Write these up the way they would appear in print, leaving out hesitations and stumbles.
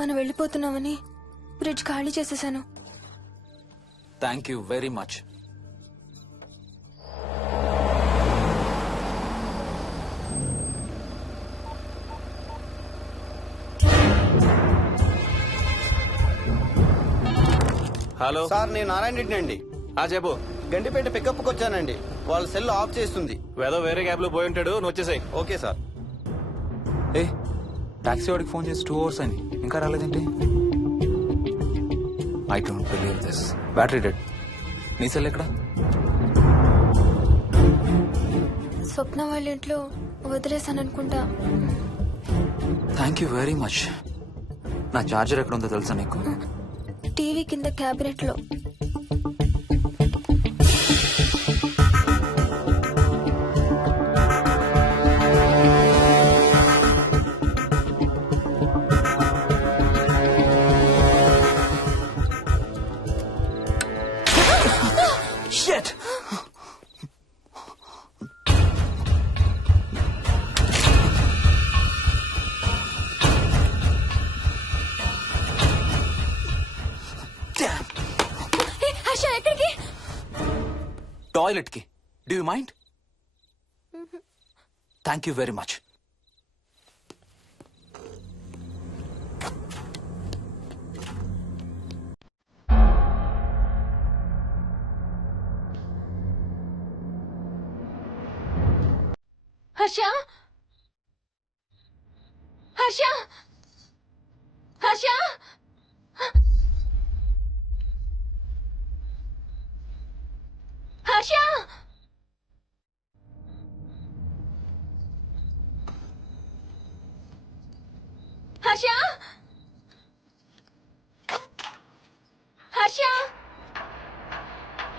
మనం వెళ్ళిపోతున్నామని బ్రిడ్జ్ ఖాళీ చేసేసాను. Thank you very much. Hello sir, నేను నారాయణ రెడ్డి అండి. చెప్పు. గండిపేట పికప్కి వచ్చానండి. వాళ్ళ సెల్ ఆఫ్ చేస్తుంది. వేరే క్యాబ్ లో పోయి ఉంటాడు, నువ్వు వచ్చేసాయి. Okay sir. ఏ టాక్సీ వాడికి ఫోన్ చేసి 2 hours అని ఇంకా రాలేదేంటి? I don't believe this. Battery dead. నీ సెల్ ఎక్కడ? స్వప్న వాళ్ళ ఇంట్లో వదిలేసాను అనుకుంటా. Thank you very much. నా చార్జర్ ఎక్కడ ఉందో తెలుసా నీకు? టీవీ కింద క్యాబినెట్ లో. Shit! Damn! హర్ష ఎక్కడికి? టాయిలెట్ కి. Do you mind? Thank you very much. Harsha Harsha Harsha Harsha Harsha Harsha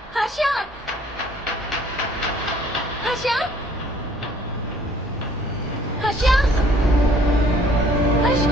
Harsha Harsha Harsha Harsha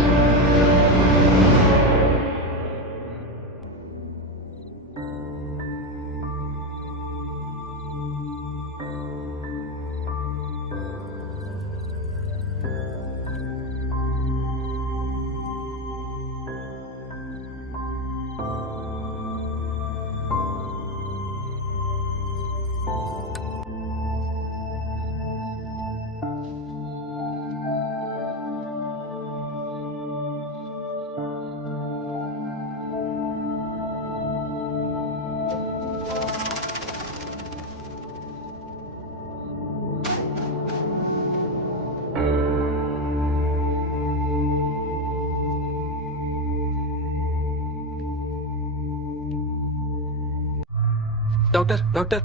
doctor doctor,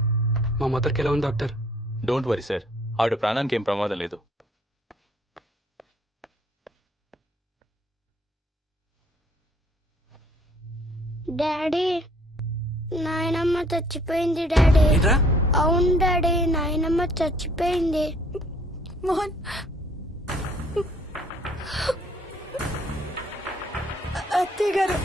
మా మదర్కి ఎలా ఉంది డాక్టర్? డోంట్ వరీ సార్, ఆవిడ ప్రాణానికి ఏం ప్రమాదం లేదు. డాడీ, నాయనమ్మ చచ్చిపోయింది డాడీ. ఏంట్రా? అవును డాడీ, నాయనమ్మ చచ్చిపోయింది. మోహన్, అత్తయ్య గారు.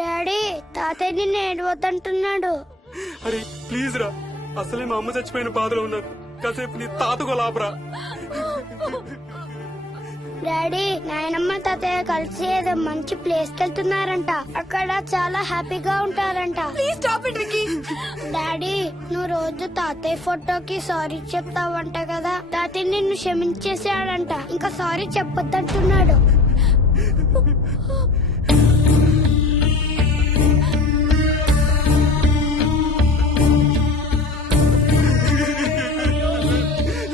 డాడీ తాతయ్య నిన్ను ఏడవద్దంటున్నాడు. అరే ప్లీజ్ రా, అసలే మా అమ్మ చచ్చిపోయిన బాధలో ఉన్నాను. కాసేపు నీ తాతకు లాభరా. డాడీ నాయనమ్మ తాతయ్య కలిసి ఏదో మంచి ప్లేస్ కి వెళ్తున్నారంట. అక్కడ చాలా హ్యాపీగా ఉంటారంట. Please stop it Vicky. Daddy నువ్వు రోజు తాతయ్య ఫోటోకి సారీ చెప్తావంట కదా. తాతయ్య నిన్ను క్షమించేసాడంట. ఇంకా సారీ చెప్పొద్దంటున్నాడు.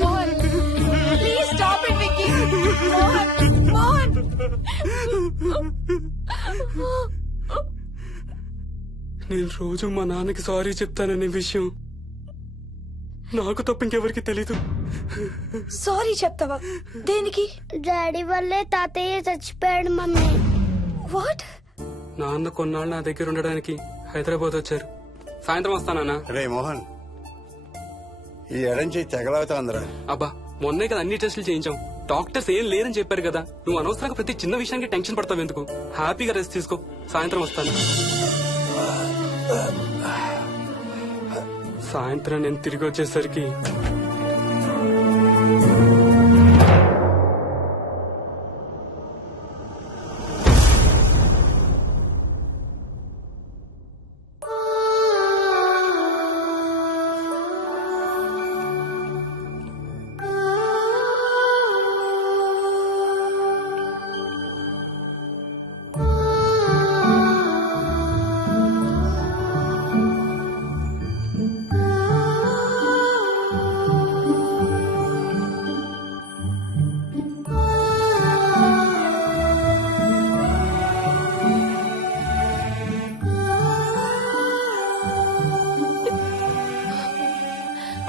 Mohan please stop it Vicky. Mohan Mohan నేను రోజు మా నాన్నకి సారీ చెప్తాననే విషయం నాకు తప్ప ఇంకెవరికి తెలీదు. సారీ చెప్తావా? దేనికి? డాడీ వల్లే తాతయ్య చచ్చిపోయాడు మమ్మీ. వాట్? నాన్న కొన్నాళ్ళు నా దగ్గర ఉండడానికి హైదరాబాద్ వచ్చారు. సాయంత్రం వస్తానా? రే మోహన్, ఈ ఎడం చేయి తెగలవుతాందిరా. అబ్బా మొన్నే కదా అన్ని టెస్టులు చేయించాం. డాక్టర్స్ ఏం లేదని చెప్పారు కదా. నువ్వు అనవసరంగా ప్రతి చిన్న విషయానికి టెన్షన్ పడతావు ఎందుకు? హ్యాపీగా రెస్ట్ తీసుకో. సాయంత్రం వస్తాను. సాయంత్రం నేను తిరిగి వచ్చేసరికి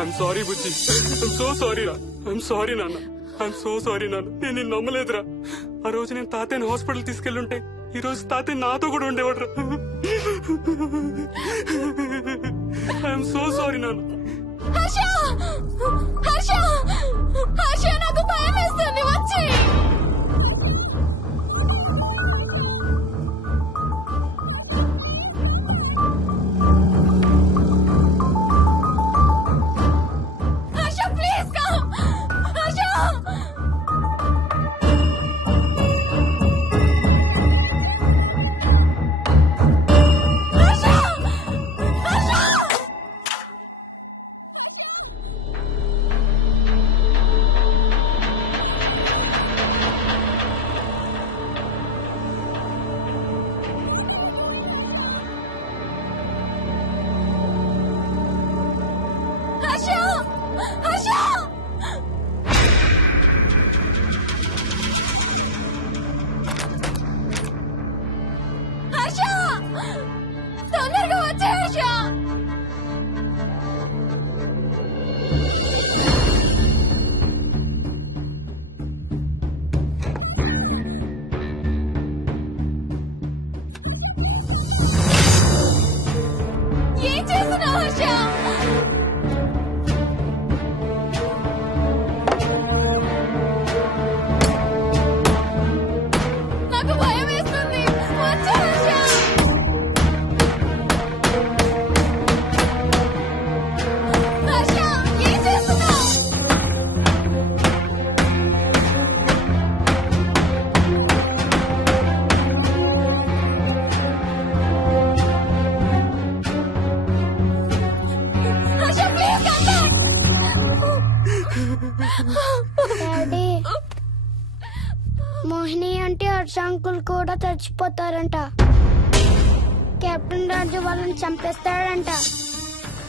I'm sorry Bujji. I'm so sorry రా. ఐఎమ్ సారీ నాన్న. ఐఎమ్ సో సారీ నాన్న. నేను నిన్ను నమ్మలేదురా. ఆ రోజు నేను తాతయ్యని హాస్పిటల్ తీసుకెళ్ళుంటే ఈ రోజు తాతయ్య నాతో కూడా ఉండేవాడు రా. ఐఎమ్ సో సారీ నాన్న. హర్ష హర్ష హర్ష నాకు భయం వేస్తుంది. వచ్చి హర్ష ప్లీజ్ కమ్. హర్ష హర్ష హర్ష హర్ష తొందరగా వచ్చే హర్ష. ఏం చేస్తున్నావు హర్ష? నాకు భయం వేస్తుంది. వచ్చే హర్ష. హర్ష ఏం చేస్తున్నావు? Harsha please come back. Daddy Mohini అంటే హర్ష అంకుల్ కూడా చచ్చిపోతారంట. కెప్టెన్ రాజు వాళ్ళని చంపేస్తాడంట.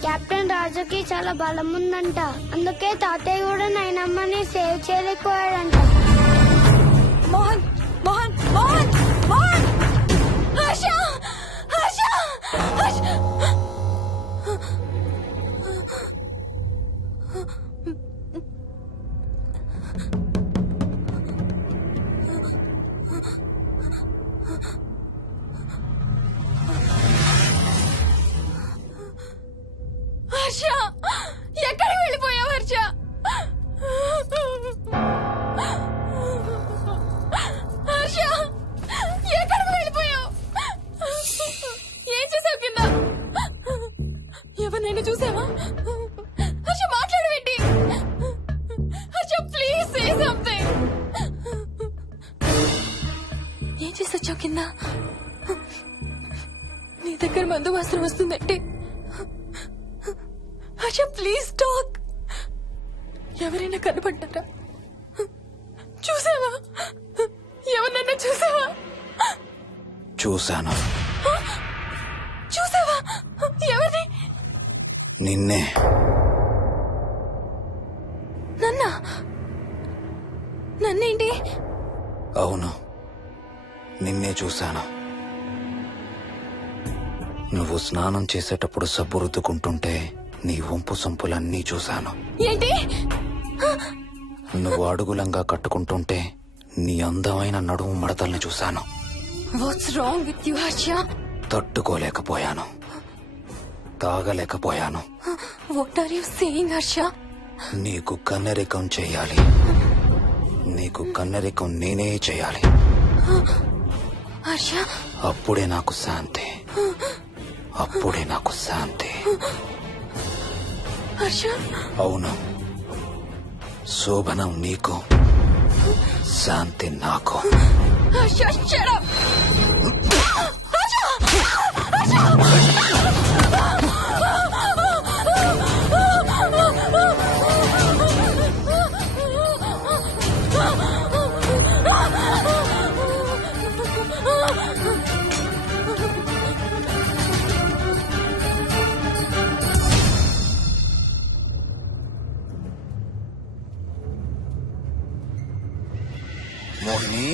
కెప్టెన్ రాజుకి చాలా బలం ఉందంట. అందుకే తాతయ్య కూడా నాయనమ్మని సేవ్ చేయలేకపోయాడంట. మోహన్ మోహన్ మోహన్ మోహన్ హర్ష హర్ష హర్ష హర్ష ఎక్కడికి వెళ్ళిపోయావు హర్ష? నీ దగ్గర మందు వాసన వస్తుందంటే హర్ష ప్లీజ్ టాక్. ఎవరైనా కనపడ్డారా? చూసావా? ఎవరన్నా చూసావా? చూశాను. చూసావా? ఎవరిని? నిన్నే. నన్నేంటి? అవును, నిన్నే చూశాను. నువ్వు స్నానం చేసేటప్పుడు సబ్బు రుద్దుకుంటుంటే నీ వంపు సొంపులన్నీ చూశాను. ఏంటి? నువ్వు అడుగులంగా కట్టుకుంటుంటే నీ అందమైన నడుము మడతల్ని చూశాను. What's wrong with you Harsha? తట్టుకోలేకపోయాను, తాగలేకపోయాను. What are you saying Harsha? నీకు కన్నరికం చేయాలి. నీకు కన్నరికం నేనే చేయాలి. హర్ష అప్పుడే నాకు శాంతి. అప్పుడే నాకు శాంతి. హర్ష అవును, శోభనం నీకు, శాంతి నాకు. Harsha shut up. మోహిని,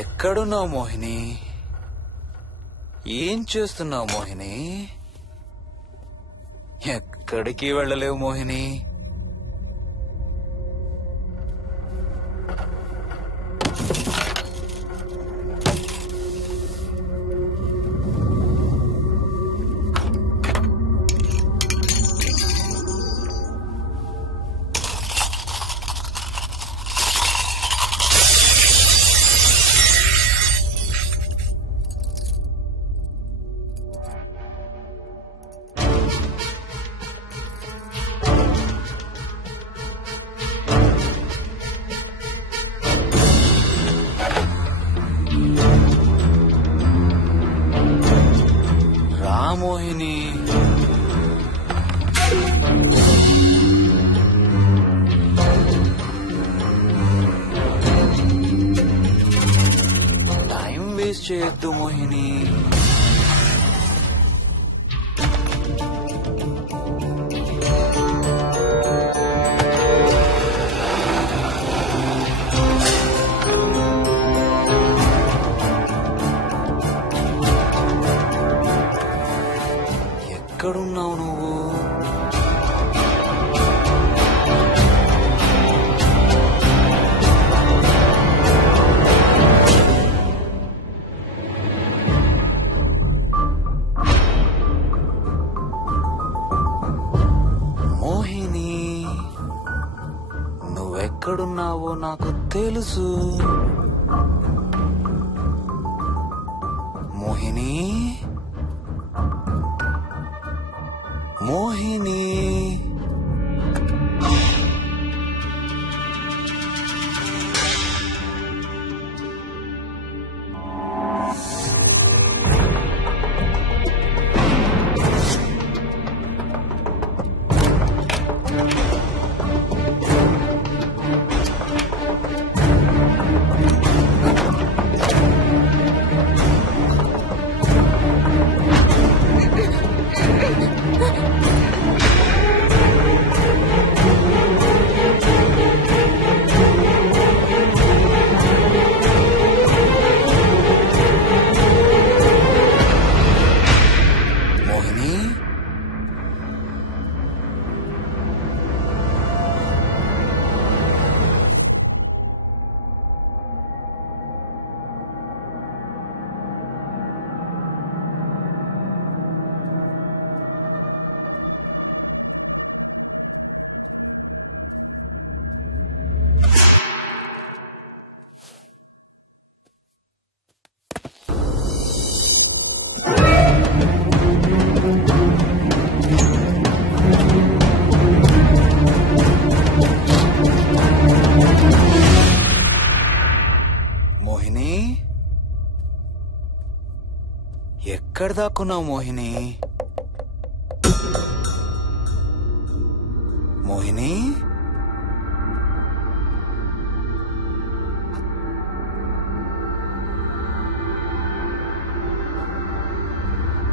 ఎక్కడున్నావు మోహిని? ఏం చేస్తున్నావు మోహిని? ఎక్కడికి వెళ్ళలేవు మోహిని. రా మోహిని. టైం వేస్ట్ చేయొద్దు మోహిని. ఎక్కడున్నావు నువ్వు? మోహిని, నువ్వెక్కడున్నావో నాకు తెలుసు. మోహిని, మోహిని. మోహిని, మోహిని. ఎక్కడ దాక్కున్నావు మోహిని? మోహిని,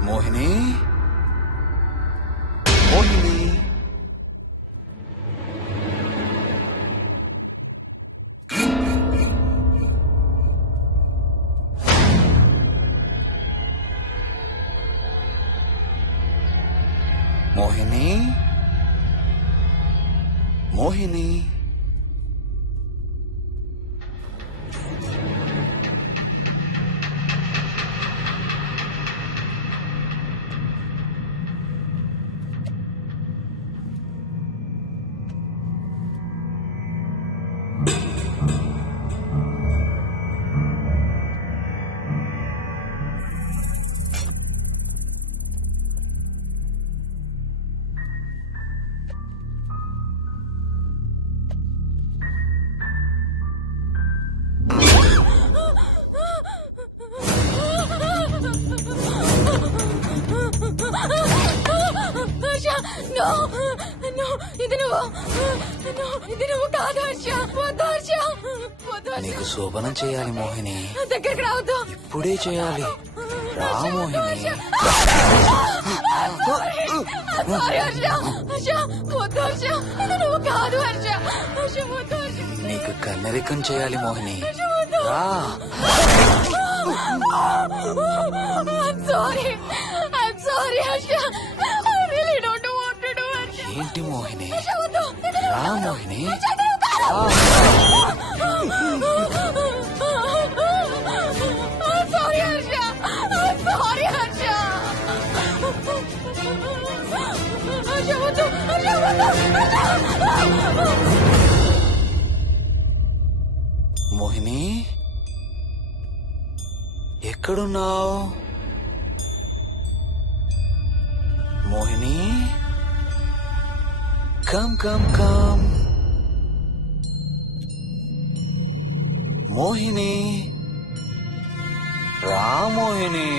మోహిని, మోహిని. మోహిని, మోహిని. హర్ష, no, no, ఇది నువ్వు, no, ఇది నువ్వు కాదు హర్ష. వద్దు హర్ష, వద్దు హర్ష. నీకు శోభనం చేయాలి మోహిని. దగ్గరికి రావద్దు. ఇప్పుడే చేయాలి. రా మోహిని. సారీ హర్ష, హర్ష, వద్దు హర్ష. ఇది నువ్వు కాదు హర్ష. హర్ష, వద్దు హర్ష. నీకు కన్నరికం చేయాలి మోహిని. రా. I'm sorry. I'm sorry, Harsha. I really don't want to do it. ఏంటి మోహిని? Harsha, వద్దు. రా మోహిని. Harsha, నువ్వు కాదు. I'm sorry, Harsha. I'm sorry, Harsha. Harsha, వద్దు. Harsha, వద్దు. మోహిని, ఎక్కడున్నావు Mohini? Come come come Mohini. రా మోహిని.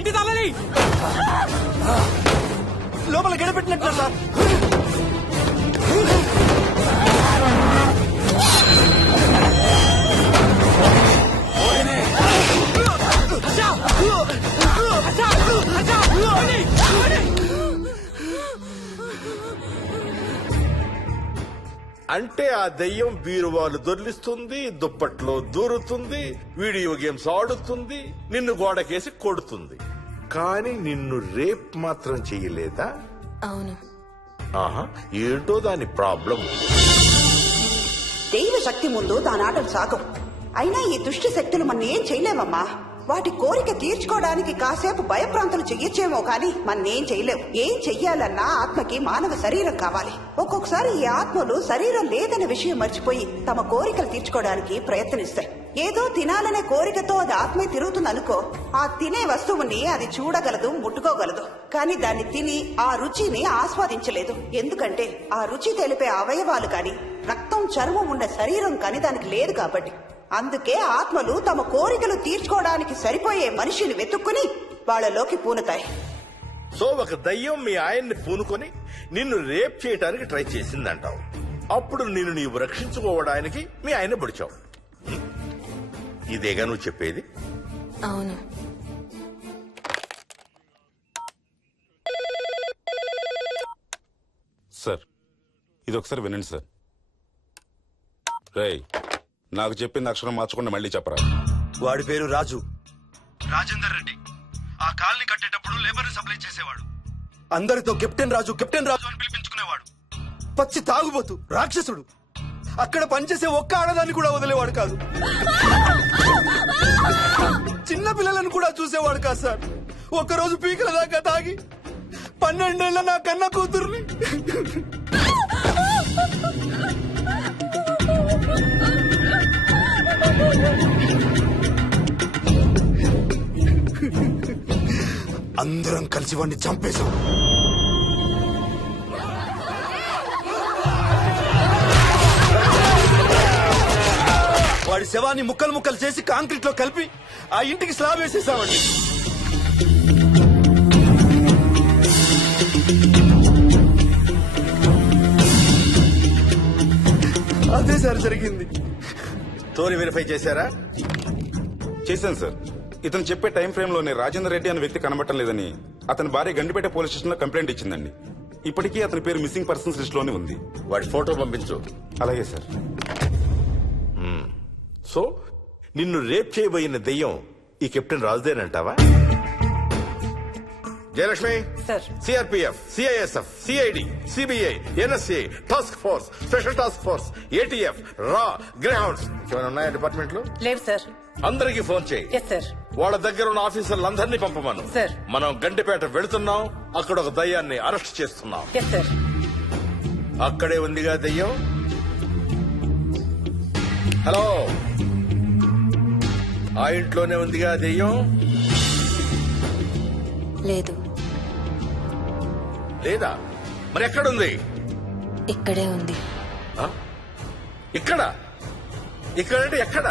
ఇంటి తాళాలి లోపల గడపెట్టినట్లు సార్. అంటే ఆ దెయ్యం బీరువాలు దొర్లిస్తుంది, దుప్పట్లో దూరుతుంది, వీడియో గేమ్స్ ఆడుతుంది, నిన్ను గోడకేసి కొడుతుంది. కానీ నిన్ను రేప్ మాత్రం చెయ్యలేదా? అవును. ఆహా, ఏంటో దాని ప్రాబ్లం. దైవ శక్తి ముందు దానాటలు సాగం. అయినా ఈ దుష్ట శక్తులు మన ఏం చేయలేమమ్మా. వాటి కోరిక తీర్చుకోవడానికి కాసేపు భయప్రాంతులు చెయ్యొచ్చేమో కానీ మన్నేం చేయలేవు. ఏం చెయ్యాలన్నా ఆత్మకి మానవ శరీరం కావాలి. ఒక్కొక్కసారి ఈ ఆత్మలు శరీరం లేదన్న విషయం మర్చిపోయి తమ కోరికలు తీర్చుకోవడానికి ప్రయత్నిస్తాయి. ఏదో తినాలనే కోరికతో అది ఆత్మే తిరుగుతుందనుకో, ఆ తినే వస్తువుని అది చూడగలదు, ముట్టుకోగలదు. కానీ దాన్ని తిని ఆ రుచిని ఆస్వాదించలేదు. ఎందుకంటే ఆ రుచి తెలిపే అవయవాలు కాని రక్తం, చర్మం ఉన్న శరీరం కాని దానికి లేదు కాబట్టి. అందుకే ఆత్మలు తమ కోరికలు తీర్చుకోవడానికి సరిపోయే మనిషిని వెతుక్కుని వాళ్ళలోకి పూనుతాయి. సో ఒక దయ్యం మీ ఆయన్ని పూనుకొని నిన్ను రేప్ చేయడానికి ట్రై చేసిందంటావు. అప్పుడు నిన్ను నీవు రక్షించుకోవడానికి మీ ఆయన పొడిచావు. ఇదేగా నువ్వు చెప్పేది? అవును. సార్, ఇది ఒకసారి వినండి సార్. రేయ్, నాకు చెప్పింది అక్షరం మార్చకుండా మళ్ళీ చెప్పరా. వాడి పేరు రాజు, రాజేందర్ రెడ్డి. ఆ కాలనీ కట్టేటప్పుడు లేబర్ సప్లై చేసేవాడు. అందరితో కెప్టెన్ రాజు అని పిలిపించుకునేవాడు. పచ్చి తాగుబోతు, రాక్షసుడు. అక్కడ పనిచేసే ఒక్క ఆడదాన్ని కూడా వదిలేవాడు కాదు. చిన్న పిల్లలను కూడా చూసేవాడు కాదు సార్. ఒక్కరోజు పీకల దాకా తాగి 12 ఏళ్ల నా కన్న కూతుర్ని అందరం కలిసి వాడిని చంపేశాం. వాడి శవాన్ని ముక్కలు ముక్కలు చేసి కాంక్రీట్ లో కలిపి ఆ ఇంటికి స్లాబ్ వేసేసామండి. అదే సార్ జరిగింది. స్టోరీ వెరిఫై చేశారా? చేశాను సార్. ఇతను చెప్పే టైం ఫ్రేమ్ లోనే రాజేందర్ రెడ్డి అనే వ్యక్తి కనబడటం లేదని అతని భార్య గండిపేట పోలీస్ స్టేషన్ లో కంప్లైంట్ ఇచ్చిందండి. ఇప్పటికీ అతని పేరు మిస్సింగ్ పర్సన్స్ లిస్ట్ లోనే ఉంది. వాడి ఫోటో పంపించు. అలాగే సార్. సో నిన్ను రేప్ చేయబోయిన దెయ్యం ఈ కెప్టెన్ రాజుదేనంటావా? Jayalakshmi, CRPF, CISF, CID, CBI, NSA, task force, special task force, ATF, రా, గ్రౌండ్స్ ఏమైనా ఉన్నాయా డిపార్ట్మెంట్ లో? లేదు సార్. అందరికి ఫోన్ చేయి. వాళ్ళ దగ్గర ఉన్న ఆఫీసర్లందరినీ పంపమను. మనం గండిపేట వెళుతున్నాం. అక్కడ ఒక దయ్యాన్ని అరెస్ట్ చేస్తున్నాం. అక్కడే ఉందిగా దయ్యం. హలో, ఆ ఇంట్లోనే ఉందిగా దెయ్యం? లేదు. లేదా? మరి ఎక్కడుంది? ఇక్కడే ఉంది. ఇక్కడ? ఇక్కడంటే ఎక్కడ?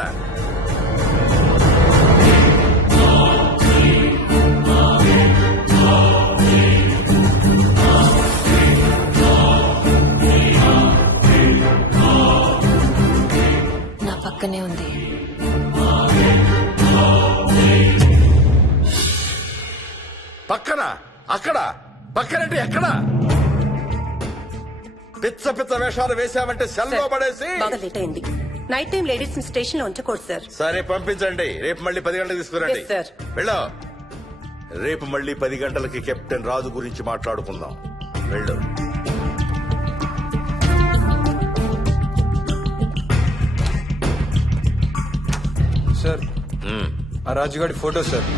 నా పక్కనే ఉంది. పక్కన? అక్కడ? పక్కనంటే ఎక్కడ? పిచ్చ పిచ్చ వేషాలు వేశామంటే సెల్లో పడేసి. బాగా లేట్ అయింది. నైట్ టైం లేడీస్ స్టేషన్ లో ఉంచకూడదు సార్. సరే పంపించండి. రేపు మళ్ళీ 10 గంటలకు తీసుకురండి. Yes, sir. వెళ్ళు. రేపు మళ్ళీ 10 గంటలకి కెప్టెన్ రాజు గురించి మాట్లాడుకుందాం. వెళ్ళు. సార్, ఆ రాజుగాడి ఫోటో సార్.